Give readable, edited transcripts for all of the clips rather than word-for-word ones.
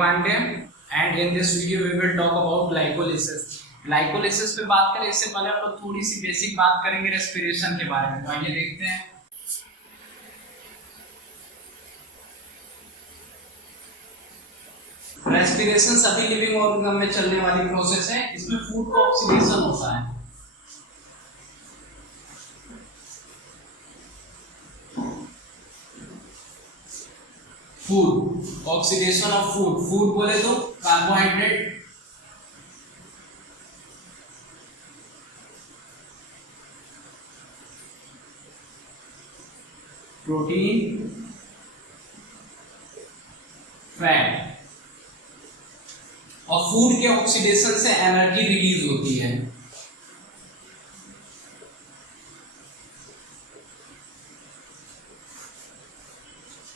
Pandey and in this video we will talk about glycolysis. Glycolysis पे बात करें इससे पहले हम लोग थोड़ी सी बेसिक बात करेंगे रेस्पिरेशन के बारे में। तो आइए देखते हैं। रेस्पिरेशन सभी लिविंग ऑर्गन में चलने वाली प्रोसेस है। इसमें फूड का ऑक्सीडेशन होता है। Food, oxidation of food. Food बोले तो कार्बोहाइड्रेट, प्रोटीन, फैट। और फूड के ऑक्सीडेशन से एनर्जी रिलीज होती है।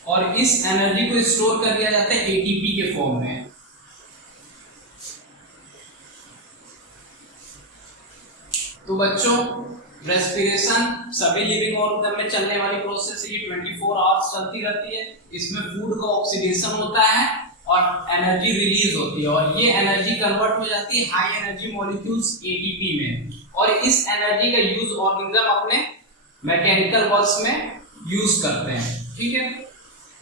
और इस एनर्जी को स्टोर कर दिया जाता है एटीपी के फॉर्म में। तो बच्चों, रेस्पिरेशन सभी लिविंग ऑर्गन में चलने वाली प्रोसेस है। ये 24 आवर्स चलती रहती है। इसमें फूड का ऑक्सीडेशन होता है और एनर्जी रिलीज होती है, और ये एनर्जी कन्वर्ट हो जाती है हाई एनर्जी मॉलिक्यूल्स एटीपी में। और इस एनर्जी का यूज ऑर्गेनिज्म अपने मैकेनिकल वर्क्स में यूज करते हैं। ठीक है।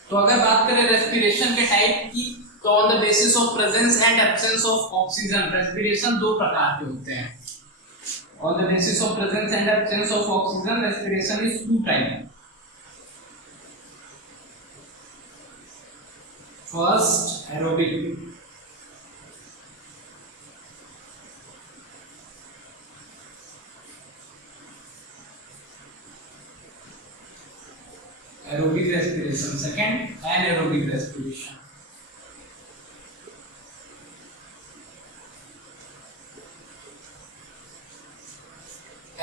तो अगर बात करें रेस्पिरेशन के टाइप की, तो on the basis of presence and absence of oxygen, respiration दो प्रकार के होते हैं। On the basis of presence and absence of oxygen, respiration is two type. First, aerobic. Aerobic respiration. Second, anaerobic respiration.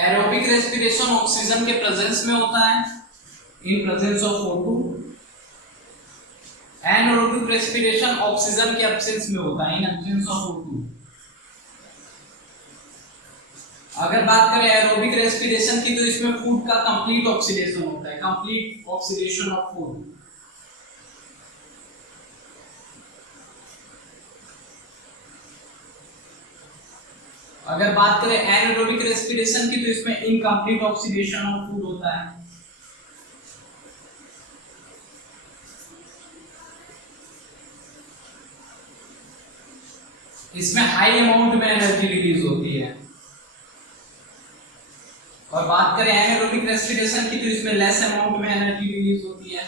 Aerobic respiration oxygen के presence में होता है, in presence of O2। Anaerobic respiration oxygen के absence में होता है, in absence of O2। अगर बात करें एरोबिक रेस्पिरेशन की, तो इसमें फूड का कंप्लीट ऑक्सीडेशन होता है, कंप्लीट ऑक्सीडेशन ऑफ फूड। अगर बात करें एनाएरोबिक रेस्पिरेशन की, तो इसमें इनकम्प्लीट ऑक्सीडेशन ऑफ फूड होता है। इसमें हाई अमाउंट में एनर्जी रिलीज होती है। और बात करें एनाएरोबिक रेस्पिरेशन की, तो इसमें लेस अमाउंट में एनर्जी रिलीज होती है।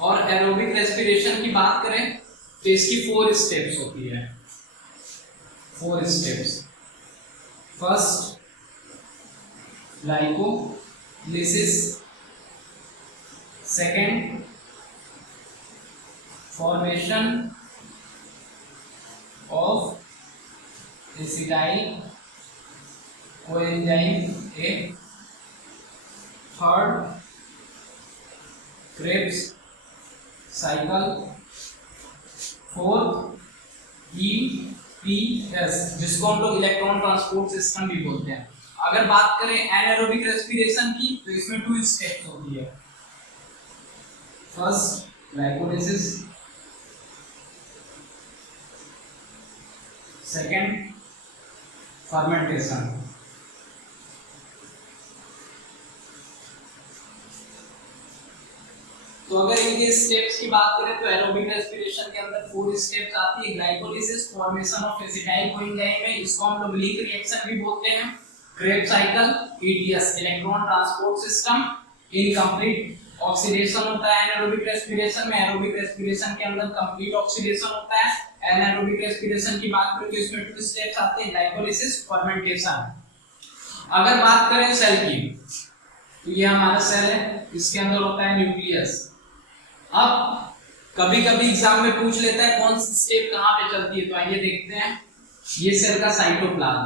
और एरोबिक रेस्पिरेशन की बात करें तो इसकी 4 स्टेप्स होती है। 4 steps. First, glycolysis. Second, formation of acetyl coenzyme A। Third, Krebs cycle. Fourth, EPS, जिसको हम लोग इलेक्ट्रॉन ट्रांसपोर्ट सिस्टम भी बोलते हैं। अगर बात करें एनाएरोबिक रेस्पिरेशन की, तो इसमें 2 स्टेप्स होती है। First, glycolysis. Second, fermentation. तो अगर इनके स्टेप्स की बात करें, तो एरोबिक रेस्पिरेशन के अंदर 4 स्टेप्स आती है। Glycolysis, formation of acetyl coenzyme है, इसको हम लोग लीक रिएक्शन भी बोलते हैं। Krebs cycle, ETS, electron transport system. Incomplete oxidation होता है एनाएरोबिक रेस्पिरेशन में। एरोबिक रेस्पिरेशन के अंदर कंप्लीट ऑक्सीडेशन होता है। एनाएरोबिक रेस्पिरेशन की बात करें तो इसमें 2 स्टेप्स आते हैं, ग्लाइकोलिसिस, फर्मेंटेशन। अगर बात करें सेल की, तो ये हमारा सेल है, इसके अंदर होता है न्यूक्लियस। अब कभी कभी एग्जाम में पूछ लेता है कौन सी स्टेप कहां पे चलती है, तो आइए देखते हैं। ये सेल का साइटोप्लाज्म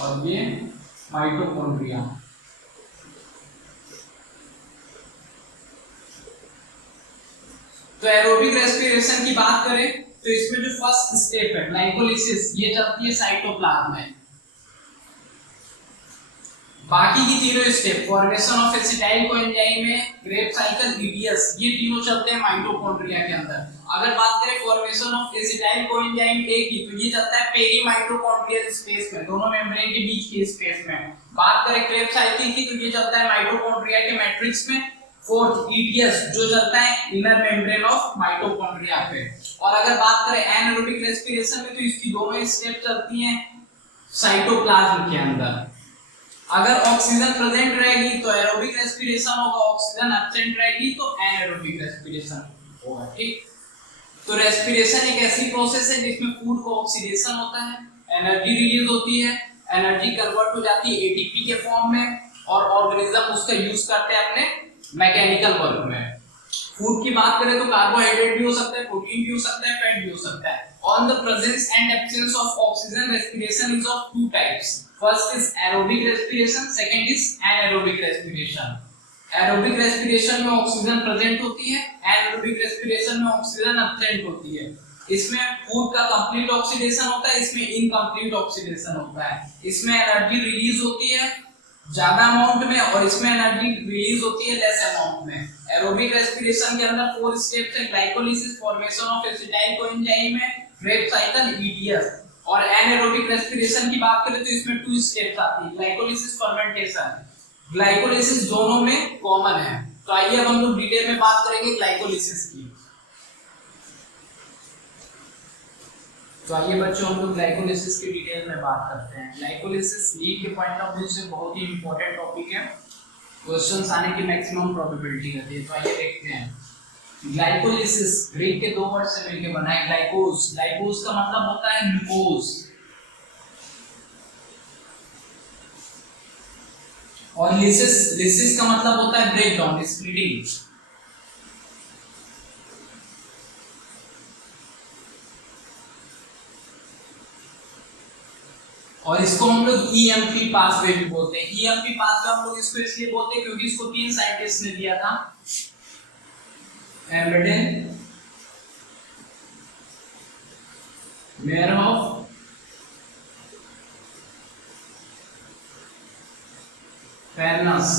और ये माइटोकॉन्ड्रिया। तो एरोबिक रेस्पिरेशन की बात करें तो इसमें जो फर्स्ट स्टेप है ग्लाइकोलिसिस, ये चलती है साइटोप्लाज्म में। बाकी की तीनों step formation of acetyl coenzyme में, क्रेब्स साइकिल, ईटीएस, ये तीनों चलते हैं माइटोकॉन्ड्रिया के अंदर। अगर बात करें formation of acetyl coenzyme A की, तो ये चलता है पेरी माइटोकॉन्ड्रियल स्पेस में, दोनों मेम्ब्रेन के बीच के स्पेस में। बात करें क्रेब्स साइकिल की, तो ये चलता है माइटोकॉन्ड्रिया के मैट्रिक्स में। फोर्थ ईटीएस जो चलता है इनर मेम्ब्रेन ऑफ माइटोकॉन्ड्रिया पे। और अगर बात करें एनारोबिक रेस्पिरेशन में, तो इसकी दोनों स्टेप चलती हैं साइटोप्लाज्म के अंदर। अगर ऑक्सीजन प्रेजेंट रहेगी तो एरोबिक रेस्पिरेशन होगा, ऑक्सीजन एब्सेंट रहेगी तो एनारोबिक रेस्पिरेशन होगा। ठीक, तो रेस्पिरेशन एक ऐसी प्रोसेस है जिसमें फूड को ऑक्सीडेशन होता है, एनर्जी रिलीज होती है, एनर्जी कन्वर्ट हो जाती है एटीपी के फॉर्म में, और ऑर्गेनिज्म उसका यूज करते हैं अपने मैकेनिकल वर्क में। फूड की बात करें तो कार्बोहाइड्रेट भी हो सकता है, प्रोटीन भी हो सकता है, फैट भी हो सकता है। On the presence and absence of oxygen, respiration is of two types. First is aerobic respiration, second is anaerobic respiration. Aerobic respiration में ऑक्सीजन प्रेजेंट होती है, एनारोबिक रेस्पिरेशन में ऑक्सीजन एब्सेंट होती है। इसमें फूड का कंप्लीट ऑक्सीडेशन होता है, इसमें इनकम्प्लीट ऑक्सीडेशन होता है। इसमें एनर्जी रिलीज होती है ज्यादा अमाउंट में, और इसमें एनर्जी रिलीज होती है लेस अमाउंट में। एरोबिक रेस्पिरेशन के अंदर 4 स्टेप्स है, glycolysis, formation of acetyl coenzyme है, क्रेब्स साइकिल, ईटीएस। और एनारोबिक रेस्पिरेशन की बात करें तो इसमें 2 स्टेप्स आती है, ग्लाइकोलिसिस, फर्मेंटेशन। ग्लाइकोलिसिस दोनों में कॉमन है। तो आइए अब हम लोग डिटेल में बात करेंगे ग्लाइकोलिसिस की। तो आइए बच्चों हम लोग ग्लाइकोलिसिस की डिटेल में बात करते हैं। ग्लाइकोलिसिस लीड के पॉइंट ऑफ व्यू से बहुत ही इंपॉर्टेंट टॉपिक है, क्वेश्चंस आने की मैक्सिमम प्रोबेबिलिटी रहती है। तो आइए देखते हैं। ग्लाइकोलिसिस ग्रीक के 2 वर्ड से मिलकर बना है, ग्लाइकोस। ग्लाइकोस का मतलब होता है ग्लूकोज, और लिसिस, लिसिस का मतलब होता है ब्रेक डाउन, स्प्लिटिंग। और इसको हम लोग ईएमपी पाथवे भी बोलते हैं। ईएमपी पाथवे हम लोग इसको इसलिए बोलते हैं क्योंकि इसको 3 साइंटिस्ट ने दिया था, एम्बेडेन, मेयरहोफ, फेरनस।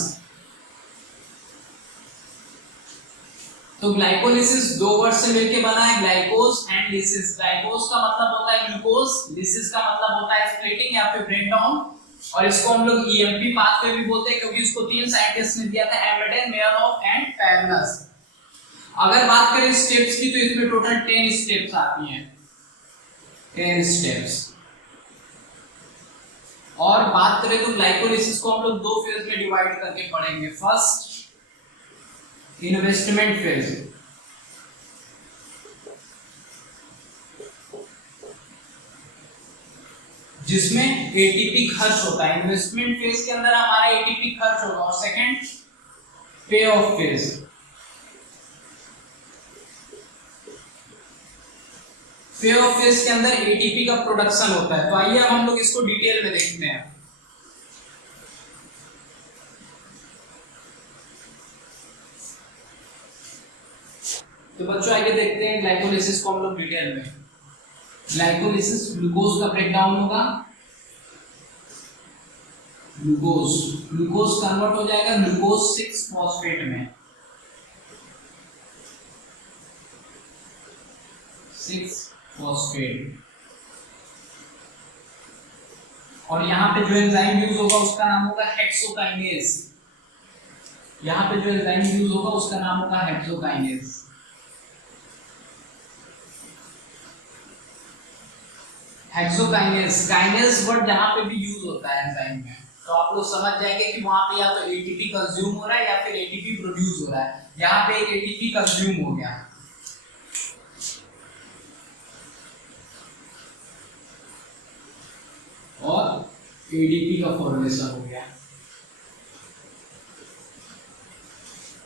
तो ग्लाइकोलिसिस 2 वर्ड से मिलके बना है, ग्लाइकोस एंड लिसिस। ग्लाइकोस का मतलब होता है ग्लूकोज, लिसिस का मतलब होता है स्प्लिटिंग या फिर ब्रेक डाउन। और इसको हम लोग ईएमपी पाथवे भी बोलते हैं क्योंकि इसको 3 साइंटिस्ट ने दिया था, एम्बेडेन, मेयरहोफ एंड फेरनस। अगर बात करें स्टेप्स की तो इसमें टोटल 10 स्टेप्स आती हैं, 10 स्टेप्स। और बात करें तो ग्लाइकोलिसिस को हम लोग 2 फेज में डिवाइड करके पढ़ेंगे। फर्स्ट इन्वेस्टमेंट फेज, जिसमें एटीपी खर्च होता है। इन्वेस्टमेंट फेज के अंदर हमारा एटीपी खर्च होगा। और सेकंड पे ऑफ फेज, पे ऑफ फेज के अंदर एटीपी का प्रोडक्शन होता है। तो आइए अब हम लोग इसको डिटेल में देखते हैं। तो बच्चों आइए देखते हैं ग्लाइकोलिसिस को हम लोग डिटेल में। ग्लाइकोलिसिस, ग्लूकोज का ब्रेकडाउन होगा, ग्लूकोज कन्वर्ट हो जाएगा ग्लूकोज 6 फॉस्फेट में, 6 फॉस्फेट। और यहाँ पे जो एंजाइम यूज होगा उसका नाम होगा हेक्सोकाइनेज। यहाँ पे जो एंजाइम यूज होगा उसका नाम होगा हेक्सोकाइनेज। हेक्सोकाइनेज, काइनेज वर्ड जहां पे भी यूज होता है एंजाइम में, तो आप लोग समझ जाएंगे कि वहां पे या तो एटीपी कंज्यूम हो रहा है या फिर एटीपी प्रोड्यूस हो रहा है। यहाँ पे एक एटीपी कंज्यूम हो गया, और एडीपी का फॉर्मेशन हो गया।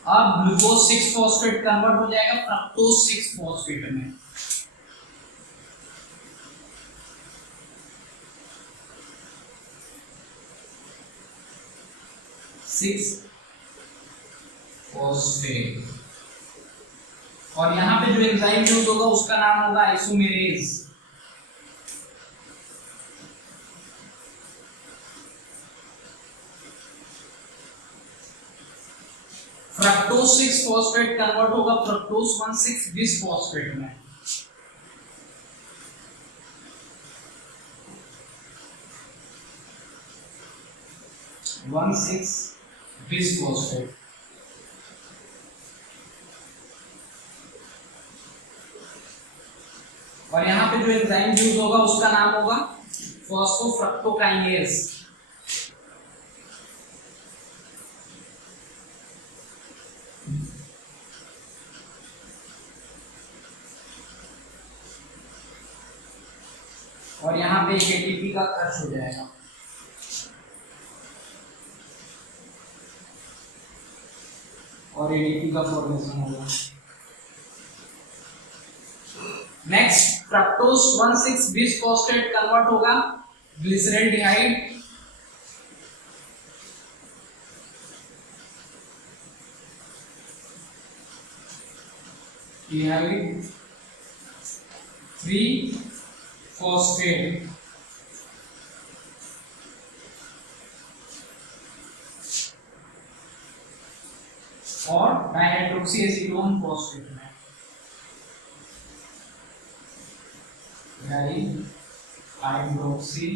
अब ग्लूकोज 6 फॉस्फेट कन्वर्ट हो जाएगा फ्रक्टोज 6 फॉस्फेट में। 6 फॉस्फेट। और यहाँ पे जो एंजाइम यूज होगा उसका नाम होगा आइसोमेरेज। फ्रक्टोज 6 फॉस्फेट कन्वर्ट होगा फ्रक्टोज 1,6 बिस फॉस्फेट में। Bis phosphate. और यहाँ पे जो एंजाइम यूज होगा उसका नाम होगा फॉस्फोफ्रक्टोकाइनेज। और यहाँ पे एटीपी का खर्च हो जाएगा। और एटीपी का फॉर्मेशन होगा। Next fructose 1,6 bis phosphate convert होगा ग्लिसरॉल्डिहाइड डिहाइड 3 फॉस्फेट और डाइहाइड्रोक्सी एसीटोन फॉस्फेट में हाइड्रोक्सी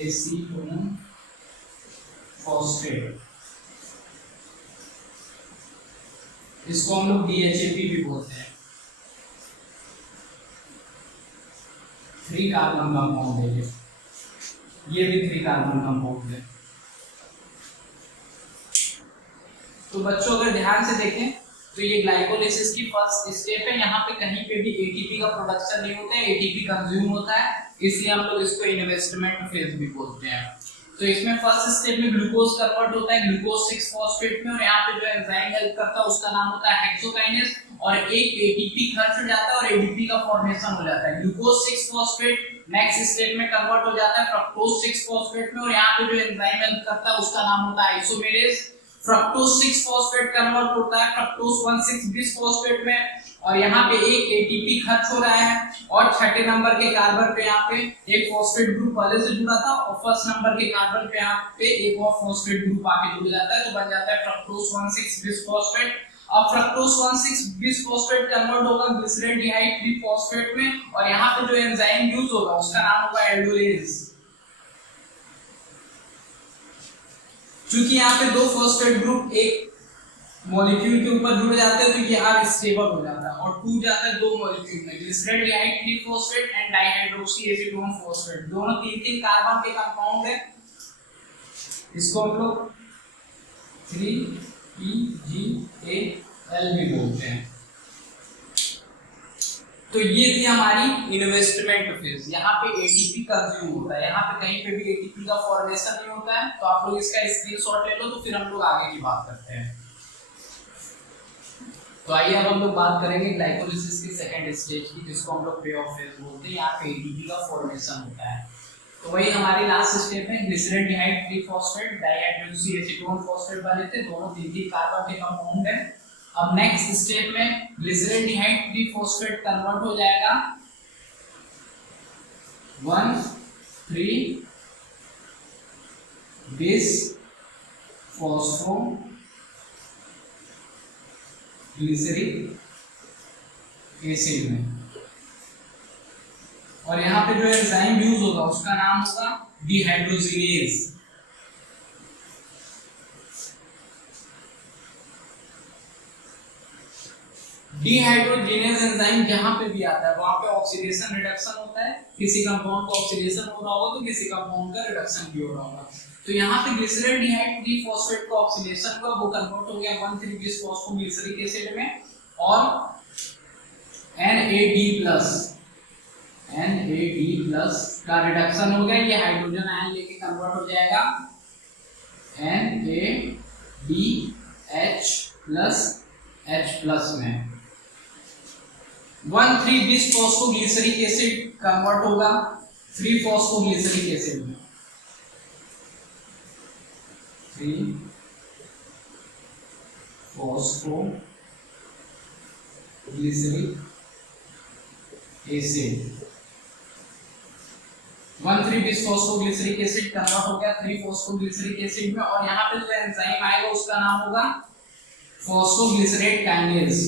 एसीटोन फॉस्फेट। इसको हम लोग DHAP भी बोलते हैं। 3 कार्बन कंपाउंड है ये भी 3 कार्बन कंपाउंड है। तो बच्चों अगर ध्यान से देखें तो ये ग्लाइकोलाइसिस की फर्स्ट स्टेप है। यहाँ पे कहीं पे भी एटीपी का प्रोडक्शन नहीं होता है, एटीपी कंज्यूम होता है, इसलिए हम लोग इसको इन्वेस्टमेंट फेज भी बोलते हैं। तो इसमें फर्स्ट स्टेप में ग्लूकोज कन्वर्ट होता है ग्लूकोज 6 फॉस्फेट में, और यहाँ पे जो एंजाइम हेल्प करता है उसका नाम होता है हेक्सोकाइनेज, और एक एटीपी खर्च हो जाता है और एडीपी का फॉर्मेशन हो जाता है। ग्लूकोज 6 फॉस्फेट नेक्स्ट स्टेप में कन्वर्ट हो जाता है फ्रक्टोज 6 फॉस्फेट में, और यहाँ पे जो एंजाइम हेल्प करता है उसका नाम होता है आइसोमेरेज। फ्रक्टोज 6 फॉस्फेट कन्वर्ट होता है फ्रक्टोज 1,6 बिस फॉस्फेट में, और यहाँ पे एक एटीपी खर्च हो रहा है, और छठे नंबर के कार्बन पे यहाँ पे एक फॉस्फेट ग्रुप पहले से जुड़ा था, और फर्स्ट नंबर के कार्बन पे यहाँ पे एक और फॉस्फेट ग्रुप आके जुड़ जाता है, तो बन जाता है फ्रक्टोज 1,6 बिस फॉस्फेट। अब फ्रक्टोज 1,6 बिस फॉस्फेट कन्वर्ट होगा ग्लिसरॉल्डिहाइड 3 फॉस्फेट में, और यहाँ पे जो एंजाइम यूज होगा उसका नाम होगा एल्डोलेज। क्योंकि यहाँ पे 2 फॉस्फेट ग्रुप एक मॉलिक्यूल के ऊपर जुड़ जाते हैं तो ये आर स्टेबल हो जाता है, और टूट जाता है 2 मॉलिक्यूल में, glyceraldehyde 3 phosphate and dihydroxy acetone phosphate, दोनों 3-3 कार्बन के कंपाउंड है। इसको हम लोग 3PGAL भी बोलते हैं। तो ये थी हमारी इन्वेस्टमेंट फेज। यहाँ पे एटीपी कंज्यूम होता है, यहाँ पे कहीं पे भी एटीपी का फॉर्मेशन नहीं होता है, तो आप लोग इसका स्क्रीनशॉट ले लो, तो फिर हम लोग आगे की बात करते हैं। तो आइए अब हम लोग बात करेंगे ग्लाइकोलाइसिस की सेकंड स्टेज की, जिसको हम लोग पे ऑफ फेज बोलते हैं। यहाँ पे एटीपी का फॉर्मेशन होता है, तो वही हमारी लास्ट स्टेप है। Glyceraldehyde 3 phosphate dihydroxy acetone phosphate बने थे, दोनों 3-3 कार्बन के कंपाउंड है। अब नेक्स्ट स्टेप में ग्लिसरॉल्डिहाइड 3 फॉस्फेट कन्वर्ट हो जाएगा 1,3 बिस फॉस्फो ग्लिसरिक एसिड में, और यहाँ पे जो एंजाइम यूज होगा उसका नाम होगा डिहाइड्रोजिनेज। डिहाइड्रोजिनेज एंजाइम जहां पे भी आता है वहां पे ऑक्सीडेशन रिडक्शन होता है, किसी कंपाउंड का ऑक्सीडेशन हो रहा होगा तो किसी कंपाउंड का रिडक्शन भी हो रहा होगा। तो यहाँ पे ग्लिसरॉल्डिहाइड 3 फॉस्फेट का ऑक्सीडेशन हुआ, वो कन्वर्ट हो गया 1,3 बिस फॉस्फोग्लिसरिक एसिड में, और NAD+ का रिडक्शन हो गया, ये हाइड्रोजन आयन लेके कन्वर्ट हो जाएगा NADH+ में। 1,3 बिस फॉस्फोग्लिसरिक एसिड कन्वर्ट होगा 3 फॉस्फोग्लिसरिक एसिड में, 3 फॉस्फोग्लिसरिक एसिड। 1,3-बिस-फॉस्फोग्लिसरिक एसिड कन्वर्ट हो गया 3-फॉस्फोग्लिसरिक एसिड में, और यहाँ पे जो एंजाइम आएगा उसका नाम होगा फॉस्फोग्लिसरेट काइनेज।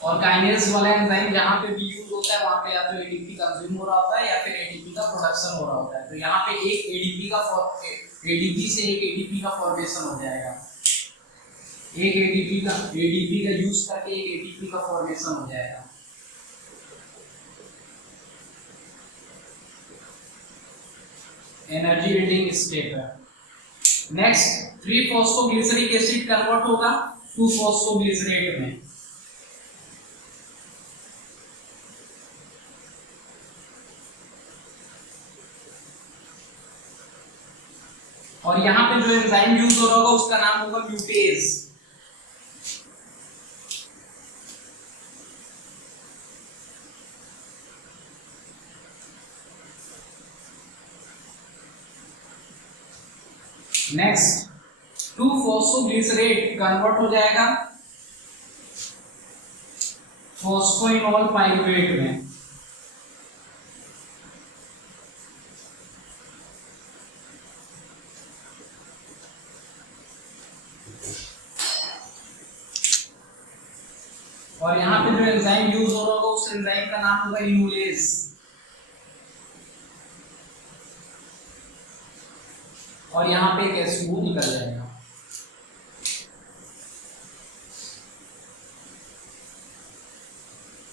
और काइनेज वाला एंजाइम जहाँ पे भी यूज होता है वहाँ पे या तो एडीपी कंज्यूम हो रहा होता है या फिर एडीपी का प्रोडक्शन हो रहा होता है। तो यहाँ पे एक एडीपी से एक एडीपी का फॉर्मेशन हो जाएगा, एक एडीपी का यूज करके एक एडीपी का फॉर्मेशन हो जाएगा। एनर्जी रीडिंग स्टेप है। नेक्स्ट 3-फॉस्फोग्लिसरिक एसिड कन्वर्ट होगा 2-फॉस्फोग्लिसरेट में, और यहाँ पे जो एंजाइम यूज हो रहा होगा उसका नाम होगा म्यूटेज। नेक्स्ट 2-फॉस्फोग्लिसरेट कन्वर्ट हो जाएगा फॉस्फोइनोल पाइरुवेट में, और यहाँ पे जो एंजाइम यूज हो रहा होगा उस एंजाइम का नाम होगा इनोलेज। और यहाँ पे एक H2O निकल जाएगा।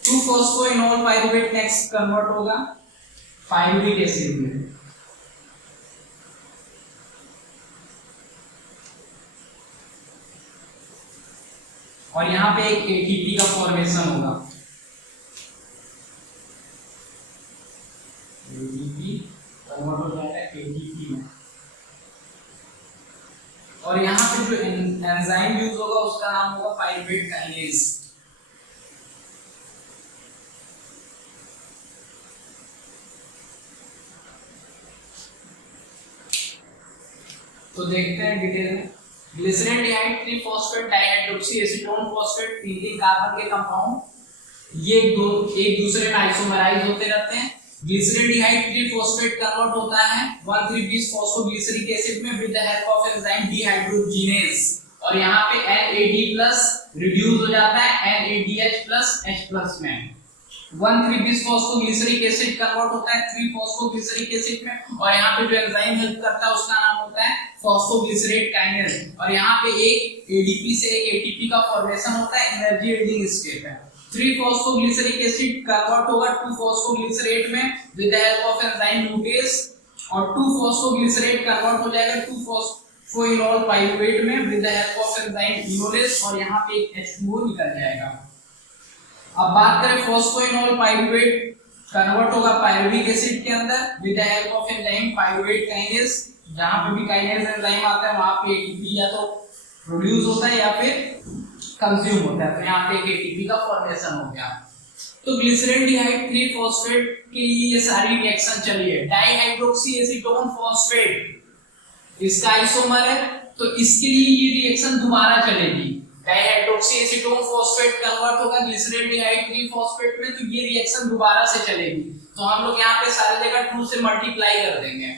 Two phosphoenol pyruvate next convert होगा पाइरुविक एसिड में, और यहाँ पे एक एटीपी का फॉर्मेशन होगा। एटीपी कन्वर्ट हो जाएगा एटीपी में, और यहाँ पे जो एंजाइम यूज होगा उसका नाम होगा पाइरुवेट काइनेज। तो देखते हैं डिटेल में। ग्लिसरेल्डिहाइड 3-फॉस्फेट डाइहाइड्रोक्सी एसीटोन फॉस्फेट 3 कार्बन के कंपाउंड, ये एक दूसरे में आइसोमराइज होते रहते हैं। ग्लिसरेल्डिहाइड 3-फॉस्फेट कन्वर्ट होता है 1,3-बिस-फॉस्फोग्लिसरिक एसिड में with the help of enzyme dehydrogenase, और यहाँ पे NAD+ रिड्यूस हो जाता है NADH+H+ में। 1,3-बिस-फॉस्फोग्लिसरिक एसिड कन्वर्ट होता है 3-फॉस्फोग्लिसरिक एसिड में, और यहाँ पे जो एंजाइम हेल्प करता है उसका नाम होता है फॉस्फोग्लिसरेट काइनेज, और यहाँ पे एक एडीपी से एक एटीपी का फॉर्मेशन होता है, एनर्जी रीडिंग स्टेप है। 3-फॉस्फोग्लिसरिक एसिड कन्वर्ट होगा 2-फॉस्फोग्लिसरेट में with the help of enzyme म्यूटेज, और 2-फॉस्फोग्लिसरेट कन्वर्ट हो जाएगा 2-फॉस्फोइनोल पाइरुवेट में with the help of enzyme enolase, और यहाँ पे एक H2O निकल जाएगा। अब बात करें फॉस्फोइनोल पाइरुवेट कन्वर्ट होगा पाइरुविक एसिड के अंदर with the help of enzyme pyruvate kinase. जहां पे भी काइनेज एंजाइम आता है वहां पे एटीपी या तो प्रोड्यूस होता है या फिर कंज्यूम होता है, तो यहाँ पे एक एटीपी का फॉर्मेशन हो गया। तो ग्लिसरेल्डिहाइड 3-फॉस्फेट के लिए ये सारी रिएक्शन चली है। डाइहाइड्रोक्सी एसीटोन फॉस्फेट इसका आइसोमर है, तो इसके लिए ये रिएक्शन दोबारा चलेगी। डाइहाइड्रोक्सी एसीटोन फॉस्फेट कन्वर्ट होगा ग्लिसरेल्डिहाइड 3-फॉस्फेट में, तो ये रिएक्शन दोबारा से चलेगी। तो हम लोग यहाँ पे सारी जगह 2 से मल्टीप्लाई कर देंगे।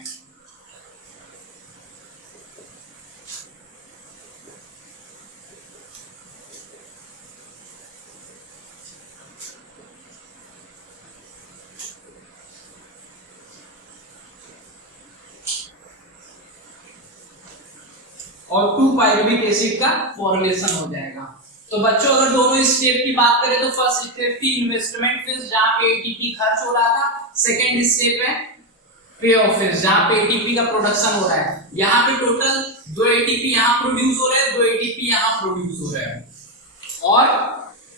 और 2-पाइरुविक एसिड का फॉर्मेशन हो जाएगा। तो बच्चों अगर दोनों स्टेप की बात करें तो फर्स्ट स्टेप थी इन्वेस्टमेंट फेज जहां पे एटीपी खर्च हो रहा था, सेकंड स्टेप है पे ऑफ फेज जहां पे एटीपी का प्रोडक्शन हो रहा है। यहाँ पे टोटल 2 एटीपी यहाँ प्रोड्यूस हो रहे हैं, 2 एटीपी यहाँ प्रोड्यूस हो रहे हैं। और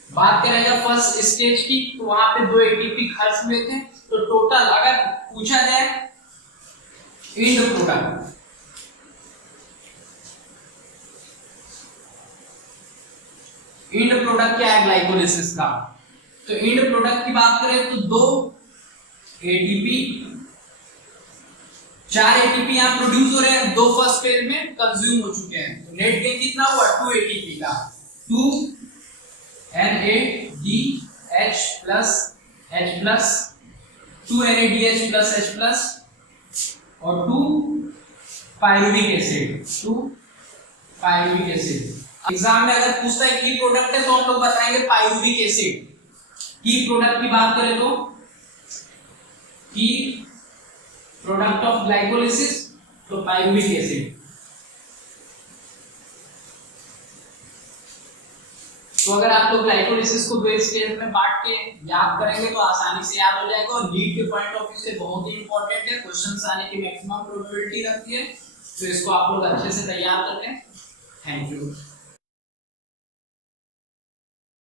बात करें जब फर्स्ट स्टेज की तो वहां पे 2 एटीपी खर्च हुए थे, तो टोटल अगर पूछा जाए एंड प्रोडक्ट एंड प्रोडक्ट क्या है ग्लाइकोलिसिस का, तो एंड प्रोडक्ट की बात करें तो 2 एटीपी 4 एटीपी यहाँ प्रोड्यूस हो रहे हैं, 2 फर्स्ट फेज में कंज्यूम हो चुके हैं, तो नेट गेन कितना हुआ 2 एटीपी का, 2 NADH plus H plus 2 NADH plus H plus और 2 pyruvic acid, 2 pyruvic acid. Exam में अगर पूछता है की प्रोडक्ट है तो हम लोग बताएंगे पायरुविक एसिड। की प्रोडक्ट की बात करें तो की प्रोडक्ट ऑफ ग्लाइकोलिसिस तो पायरुविक एसिड। तो अगर आप लोग ग्लाइकोलिसिस को 2 स्टेज में बांट के याद करेंगे तो आसानी से याद हो जाएगा और नीट के पॉइंट ऑफ व्यू से बहुत ही इंपॉर्टेंट है, क्वेश्चंस आने की मैक्सिमम प्रोबेबिलिटी रखती है, तो इसको आप लोग अच्छे से तैयार कर लें। Thank you.